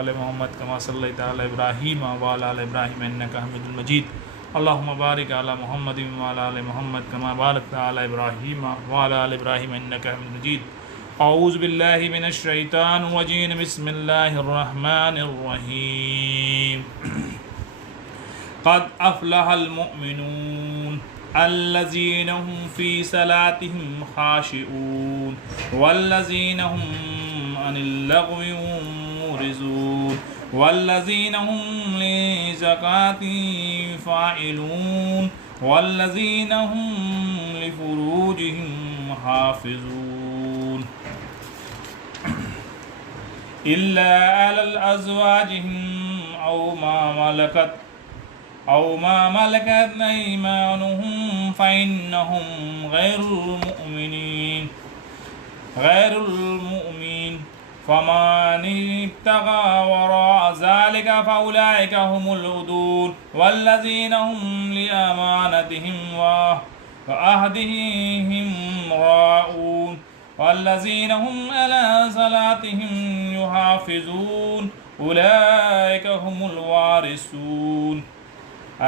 آل محمد کما صلیت علی ابراہیم وعلی آل ابراہیم انک حمید مجید اللہم بارک علی محمد وعلی آل محمد کما بارکت علی ابراہیم وعلی آل ابراہیم انک حمید مجید اعوذ باللہ من الشیطان الرجیم بسم اللہ الرحمن الرحیم قد افلح المؤمنون الذین هم فی صلاتهم خاشعون والذین هم عن اللغو معرضون والذین هم لزکاة فاعلون والذین هم لفروجهم حافظون إلا على أزواجهم أو ما ملكت أيمانهم فإنهم غير المؤمنين فمن ابتغى وراء ذلك فأولئك هم العادون والذين هم لأمانتهم وعهدهم راعون والذين هم على صلاتهم يحافظون أولئك هم الوارثون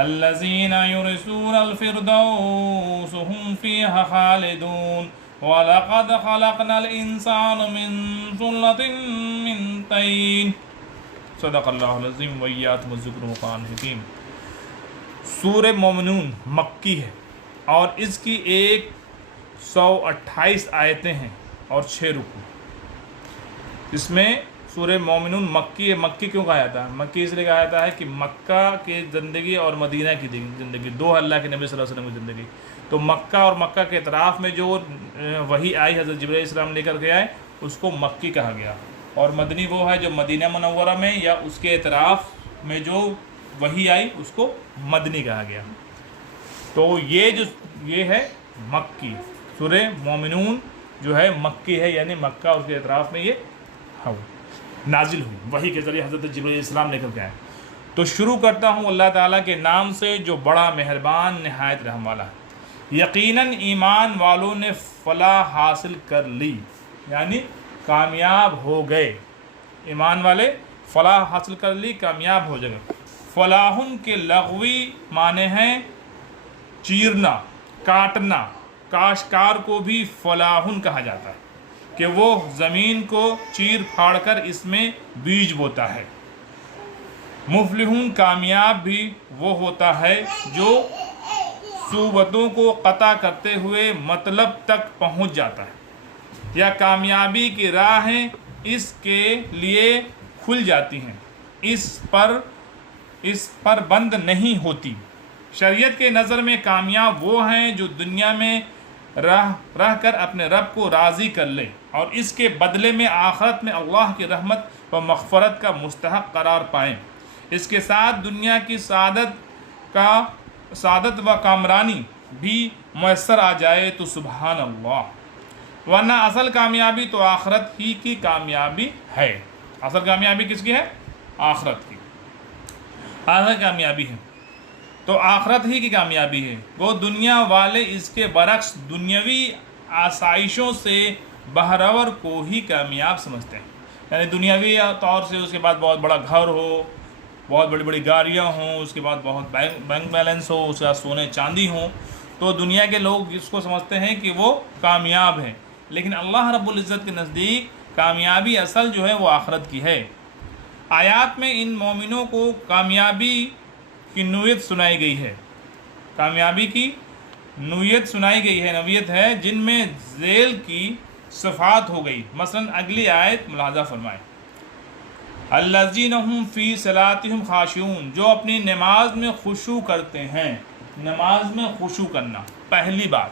الذين يرثون الفردوس هم فيها خالدون وَلَقَدْ خَلَقْنَا الْإِنسَانَ مِنْ ثُلَّةٍ مِّنْ طِينٍ صدق اللہ العظیم وإياكم الذکر وقرآن حکیم۔ سورہ مومنون مکی ہے اور اس کی 128 آیتیں ہیں اور 6 رکوع۔ اس میں سورہ مومنون مکی ہے۔ مکی کیوں کہا جاتا ہے؟ مکی اس لیے کہا جاتا ہے کہ مکہ کی زندگی اور مدینہ کی زندگی، دو اللہ کے نبی صلی اللہ علیہ وسلم کی زندگی، تو مکہ اور مکہ کے اطراف میں جو وحی آئی حضرت جبرائیل علیہ السلام لے کر کے آئے اس کو مکی کہا گیا، اور مدنی وہ ہے جو مدینہ منورہ میں یا اس کے اطراف میں جو وحی آئی اس کو مدنی کہا گیا۔ تو یہ ہے مکی۔ سورہ مومنون جو ہے مکی ہے، یعنی مکہ اور اس کے اطراف میں یہ نازل ہوئی، وحی کے ذریعے حضرت جبرائیل علیہ السلام لے کر کے آئے۔ تو شروع کرتا ہوں اللہ تعالیٰ کے نام سے جو بڑا مہربان نہایت رحم والا ہے۔ یقیناً ایمان والوں نے فلاح حاصل کر لی، یعنی کامیاب ہو گئے۔ ایمان والے فلاح حاصل کر لی، کامیاب ہو جائے۔ فلاحن کے لغوی معنی ہیں چیرنا، کاٹنا۔ کاشتکار کو بھی فلاحن کہا جاتا ہے کہ وہ زمین کو چیر پھاڑ کر اس میں بیج بوتا ہے۔ مفلحون کامیاب بھی وہ ہوتا ہے جو صعوبتوں کو قطع کرتے ہوئے مطلب تک پہنچ جاتا ہے، یا کامیابی کی راہیں اس کے لیے کھل جاتی ہیں، اس پر بند نہیں ہوتی۔ شریعت کے نظر میں کامیاب وہ ہیں جو دنیا میں رہ کر اپنے رب کو راضی کر لے اور اس کے بدلے میں آخرت میں اللہ کی رحمت و مغفرت کا مستحق قرار پائیں۔ اس کے ساتھ دنیا کی سعادت و کامرانی بھی میسر آ جائے تو سبحان اللہ، ورنہ اصل کامیابی تو آخرت ہی کی کامیابی ہے۔ اصل کامیابی کس کی ہے؟ آخرت کی، آخرت کامیابی ہے، تو آخرت ہی کی کامیابی ہے۔ وہ دنیا والے اس کے برعکس دنیاوی آسائشوں سے بہرور کو ہی کامیاب سمجھتے ہیں، یعنی دنیاوی طور سے اس کے بعد بہت بڑا گھر ہو، بہت بڑی بڑی گاڑیاں ہوں، اس کے بعد بہت بینک بیلنس ہو، اس کے بعد سونے چاندی ہوں، تو دنیا کے لوگ اس کو سمجھتے ہیں کہ وہ کامیاب ہیں، لیکن اللہ رب العزت کے نزدیک کامیابی اصل جو ہے وہ آخرت کی ہے۔ آیات میں ان مومنوں کو کامیابی کی نوعیت سنائی گئی ہے، کامیابی کی نوعیت سنائی گئی ہے، نوعیت ہے جن میں ذیل کی صفات ہو گئی۔ مثلا اگلی آیت ملاحظہ فرمائیں، الذین هم فی صلاتهم خاشعون، جو اپنی نماز میں خشوع کرتے ہیں۔ نماز میں خشوع کرنا پہلی بات،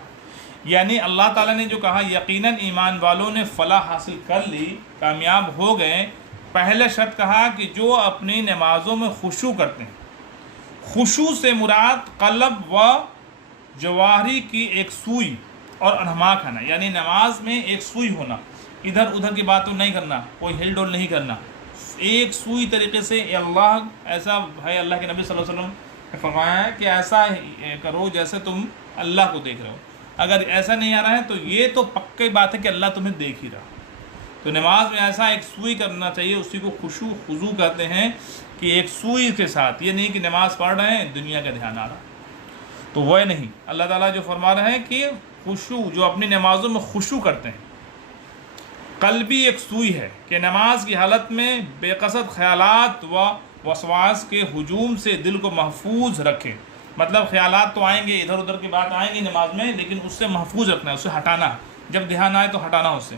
یعنی اللہ تعالیٰ نے جو کہا یقیناً ایمان والوں نے فلاح حاصل کر لی، کامیاب ہو گئے، پہلا شرط کہا کہ جو اپنی نمازوں میں خشوع کرتے ہیں۔ خشوع سے مراد قلب و جواری کی ایک سوئی اور انہماک ہونا، یعنی نماز میں ایک سوئی ہونا، ادھر ادھر کی باتوں نہیں کرنا، کوئی ہل ڈول نہیں کرنا، ایک سوئی طریقے سے اللہ ایسا ہے۔ اللہ کے نبی صلی اللہ علیہ وسلم نے فرمایا ہے کہ ایسا کرو جیسے تم اللہ کو دیکھ رہے ہو، اگر ایسا نہیں آ رہا ہے تو یہ تو پکی بات ہے کہ اللہ تمہیں دیکھ ہی رہا۔ تو نماز میں ایسا ایک سوئی کرنا چاہیے، اسی کو خشوع خضوع کہتے ہیں، کہ ایک سوئی کے ساتھ، یہ نہیں کہ نماز پڑھ رہے ہیں دنیا کا دھیان آ رہا، تو وہ نہیں۔ اللہ تعالیٰ جو فرما رہے ہیں کہ خشوع، جو اپنی نمازوں میں خشوع کرتے ہیں، قلبی ایک سوئی ہے کہ نماز کی حالت میں بے قصد خیالات و وسواس کے ہجوم سے دل کو محفوظ رکھیں۔ مطلب خیالات تو آئیں گے، ادھر ادھر کی بات آئیں گی نماز میں، لیکن اس سے محفوظ رکھنا ہے، اس سے ہٹانا، جب دھیان آئے تو ہٹانا اس سے،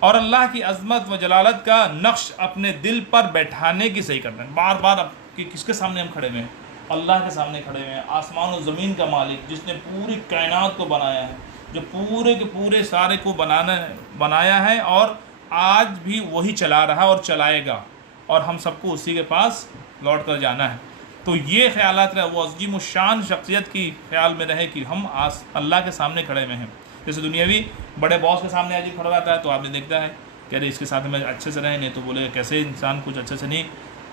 اور اللہ کی عظمت و جلالت کا نقش اپنے دل پر بیٹھانے کی صحیح کرنا ہے۔ بار بار کہ کس کے سامنے ہم کھڑے ہوئے ہیں؟ اللہ کے سامنے کھڑے ہوئے ہیں، آسمان و زمین کا مالک، جس نے پوری کائنات کو بنایا ہے، جو پورے کے پورے سارے کو بنایا ہے، اور آج بھی وہی چلا رہا اور چلائے گا، اور ہم سب کو اسی کے پاس لوٹ کر جانا ہے۔ تو یہ خیالات رہے، وہ عظیم الشان شخصیت کی خیال میں رہے کہ ہم اللہ کے سامنے کھڑے ہوئے ہیں۔ جیسے دنیاوی بڑے باس کے سامنے عجیب کھڑا رہتا ہے تو آپ نے دیکھتا ہے کہ ارے اس کے ساتھ میں اچھے سے رہیں، نہیں تو بولے کیسے انسان کچھ اچھے سے نہیں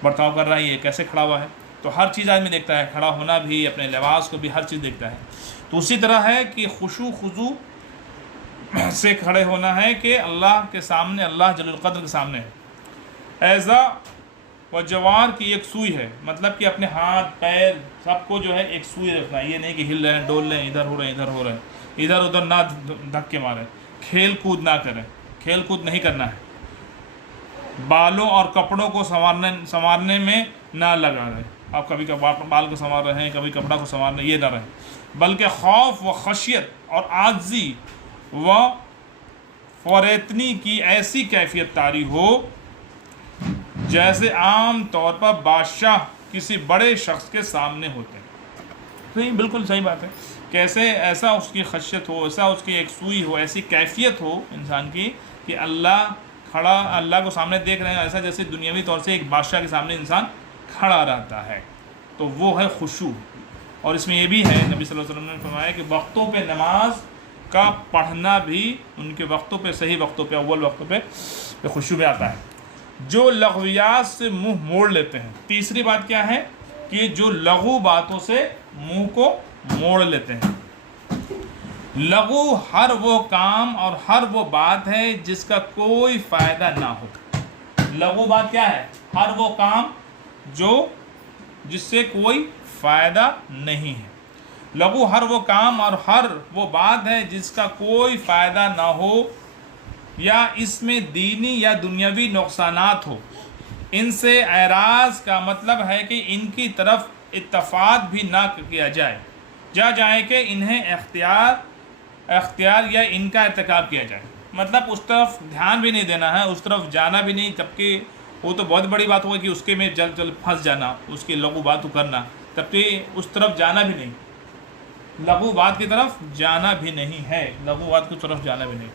برتاؤ کر رہا ہے، یہ کیسے کھڑا ہوا ہے۔ تو ہر چیز آدمی دیکھتا ہے، کھڑا ہونا بھی، اپنے لباس کو بھی، ہر چیز دیکھتا ہے۔ تو اسی طرح ہے کہ خشوع خضوع سے کھڑے ہونا ہے کہ اللہ کے سامنے، اللہ جل القدر کے سامنے ہے۔ ایزا و جوار کی ایک سوئی ہے، مطلب کہ اپنے ہاتھ پیر سب کو جو ہے ایک سوئی رکھنا ہے، یہ نہیں کہ ہل رہے ہیں، ڈول رہے ہیں، ادھر ہو رہے ہیں، ادھر ہو رہے ہیں، ادھر ادھر نہ دھکے مارے، کھیل کود نہ کریں، کھیل کود نہیں کرنا ہے، بالوں اور کپڑوں کو سنوارنے میں نہ لگا رہے، آپ کبھی بال کو سنوار رہے ہیں، کبھی کپڑا کو سنوار رہے ہیں، یہ نہ رہے، بلکہ خوف و خشیت اور عاجزی و فریتنی کی ایسی کیفیت طاری ہو جیسے عام طور پر بادشاہ کسی بڑے شخص کے سامنے ہوتے ہیں۔ تو یہ بالکل صحیح بات ہے، کیسے ایسا اس کی خشیت ہو، ایسا اس کی ایک سوئی ہو، ایسی کیفیت ہو انسان کی کہ اللہ کو سامنے دیکھ رہے ہیں، ایسا جیسے دنیاوی طور سے ایک بادشاہ کے سامنے انسان کھڑا رہتا ہے، تو وہ ہے خشوع۔ اور اس میں یہ بھی ہے، نبی صلی اللہ علیہ وسلم نے فرمایا کہ وقتوں پہ نماز کا پڑھنا بھی ان کے وقتوں پہ، صحیح وقتوں پہ، اول وقتوں پہ خشوع میں آتا ہے۔ جو لغویات سے منہ موڑ لیتے ہیں، تیسری بات کیا ہے کہ جو لغو باتوں سے منہ کو موڑ لیتے ہیں۔ لغو ہر وہ کام اور ہر وہ بات ہے جس کا کوئی فائدہ نہ ہو۔ لغو بات کیا ہے؟ ہر وہ کام جس سے کوئی فائدہ نہیں ہے۔ لغو ہر وہ کام اور ہر وہ بات ہے جس کا کوئی فائدہ نہ ہو، یا اس میں دینی یا دنیاوی نقصانات ہو۔ ان سے اعراض کا مطلب ہے کہ ان کی طرف اتفاق بھی نہ کیا جائے کہ انہیں اختیار یا ان کا ارتکاب کیا جائے، مطلب اس طرف دھیان بھی نہیں دینا ہے، اس طرف جانا بھی نہیں، جبکہ وہ تو بہت بڑی بات ہوگی کہ اس کے میں جلد پھنس جانا، اس کی لغو بات کرنا، تب کہ اس طرف جانا بھی نہیں، لغو بات کی طرف جانا بھی نہیں ہے، لغو بات کی طرف جانا بھی نہیں۔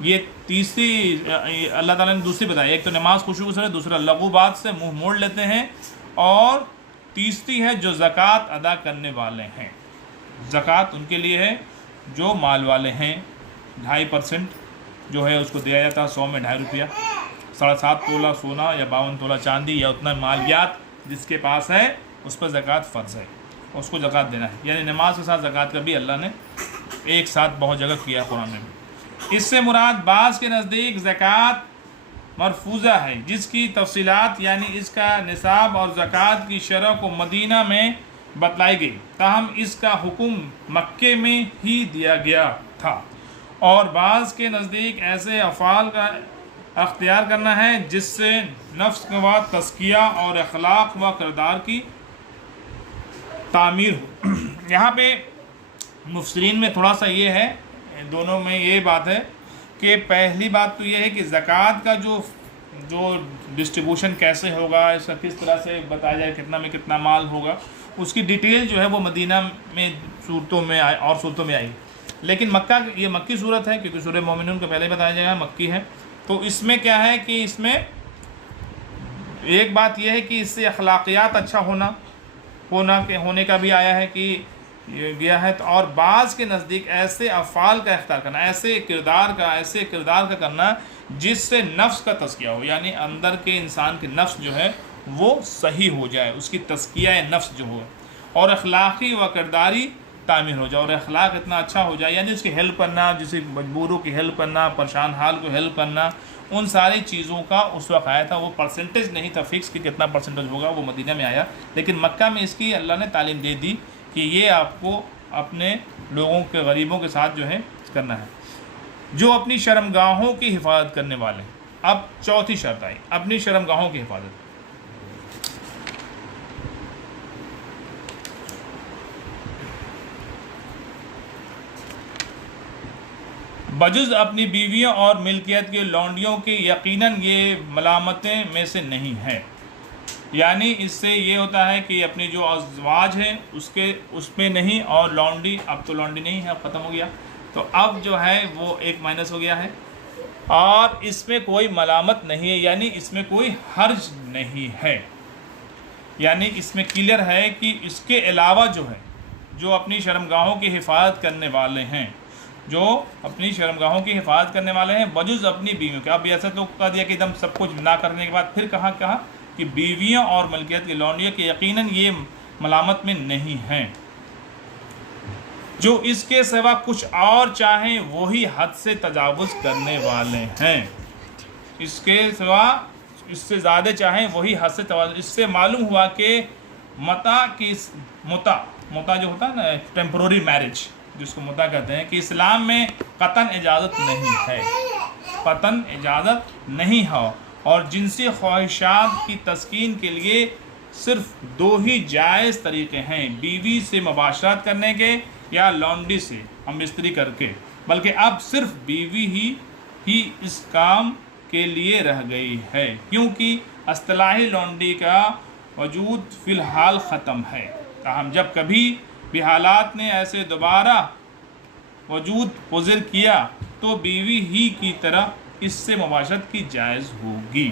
یہ تیسری اللہ تعالیٰ نے دوسری بتائی، ایک تو نماز خشوع سے، دوسرا لغو بات سے منہ موڑ لیتے ہیں، اور تیسری ہے جو زکوٰۃ ادا کرنے والے ہیں۔ زکوٰۃ ان کے لیے ہے جو مال والے ہیں، 2.5% جو ہے اس کو دیا جاتا ہے، 100 میں 2.5 روپیہ، 7.5 تولہ سونا یا 52 تولہ چاندی یا اتنا مالیات جس کے پاس ہے اس پر زکوٰۃ فرض ہے، اس کو زکوٰۃ دینا ہے۔ یعنی نماز کے ساتھ زکوٰۃ کا بھی اللہ نے ایک ساتھ بہت جگہ کیا ہے قرآن میں۔ اس سے مراد بعض کے نزدیک زکوٰۃ مرفوضہ ہے، جس کی تفصیلات یعنی اس کا نصاب اور زکوٰۃ کی شرح کو مدینہ میں بتلائی گئی، تاہم اس کا حکم مکے میں ہی دیا گیا تھا۔ اور بعض کے نزدیک ایسے افعال کا اختیار کرنا ہے جس سے نفس کا تزکیہ اور اخلاق و کردار کی تعمیر ہو۔ یہاں پہ مفسرین میں تھوڑا سا یہ ہے، دونوں میں یہ بات ہے کہ پہلی بات تو یہ ہے کہ زکوٰۃ کا جو ڈسٹریبیوشن کیسے ہوگا، اس کا کس طرح سے بتایا جائے، کتنا میں کتنا مال ہوگا، اس کی ڈیٹیل جو ہے وہ مدینہ میں صورتوں میں آئی اور صورتوں میں آئی، لیکن مکہ یہ مکی صورت ہے کیونکہ سورہ مومنون کے پہلے بتایا جائے گا، مکی ہے۔ تو اس میں کیا ہے کہ اس میں ایک بات یہ ہے کہ اس سے اخلاقیات اچھا ہونے کا بھی آیا ہے کہ گیا ہے، اور بعض کے نزدیک ایسے افعال کا اختیار کرنا، ایسے کردار کا کرنا جس سے نفس کا تزکیہ ہو، یعنی اندر کے انسان کے نفس جو ہے وہ صحیح ہو جائے، اس کی تزکیہ نفس جو ہو، اور اخلاقی و کرداری تعمیر ہو جائے، اور اخلاق اتنا اچھا ہو جائے، یعنی اس کی ہیلپ کرنا، جسے مجبوروں کی ہیلپ کرنا، پریشان حال کو ہیلپ کرنا، ان ساری چیزوں کا اس وقت آیا تھا. وہ پرسنٹیج نہیں تھا فکس کہ کتنا پرسنٹیج ہوگا, وہ مدینہ میں آیا, لیکن مکہ میں اس کی اللہ نے تعلیم دے دی کہ یہ آپ کو اپنے لوگوں کے غریبوں کے ساتھ جو ہے کرنا ہے. جو اپنی شرمگاہوں کی حفاظت کرنے والے ہیں. اب چوتھی شرط آئی, اپنی شرمگاہوں کی حفاظت. بجز اپنی بیویوں اور ملکیت کے لونڈیوں کی یقیناً یہ ملامتیں میں سے نہیں ہے. یعنی اس سے یہ ہوتا ہے کہ اپنی جو ازواج ہیں اس میں نہیں, اور لونڈی, اب تو لونڈی نہیں ہے, اب ختم ہو گیا, تو اب جو ہے وہ ایک مائنس ہو گیا ہے, اور اس میں کوئی ملامت نہیں ہے, یعنی اس میں کوئی حرج نہیں ہے. یعنی اس میں کلیئر ہے کہ اس کے علاوہ جو ہے, جو اپنی شرمگاہوں کی حفاظت کرنے والے ہیں, جو اپنی شرمگاہوں کی حفاظت کرنے والے ہیں, بجز اپنی بیویوں کے. اب ایسا تو کہہ دیا کہ ایک دم سب کچھ نہ کرنے کے بعد پھر کہا کہ بیویوں اور ملکیت کی لونڈیوں کی یقیناً یہ ملامت میں نہیں ہیں. جو اس کے سوا کچھ اور چاہیں وہی حد سے تجاوز کرنے والے ہیں. اس کے سوا اس سے زیادہ چاہیں وہی حد سے تجاوز. اس سے معلوم ہوا کہ متع جو ہوتا ہے نا, ٹیمپروری میرج جس کو متع کہتے ہیں, کہ اسلام میں قطعاً اجازت نہیں ہے, قطعاً اجازت نہیں ہے. اور جنسی خواہشات کی تسکین کے لیے صرف 2 ہی جائز طریقے ہیں, بیوی سے مباشرت کرنے کے یا لونڈی سے ہم بستری کر کے. بلکہ اب صرف بیوی ہی اس کام کے لیے رہ گئی ہے, کیونکہ اصطلاحی لونڈی کا وجود فی الحال ختم ہے. تاہم جب کبھی بھی حالات نے ایسے دوبارہ وجود پذیر کیا تو بیوی ہی کی طرح اس سے مباشرت کی جائز ہوگی.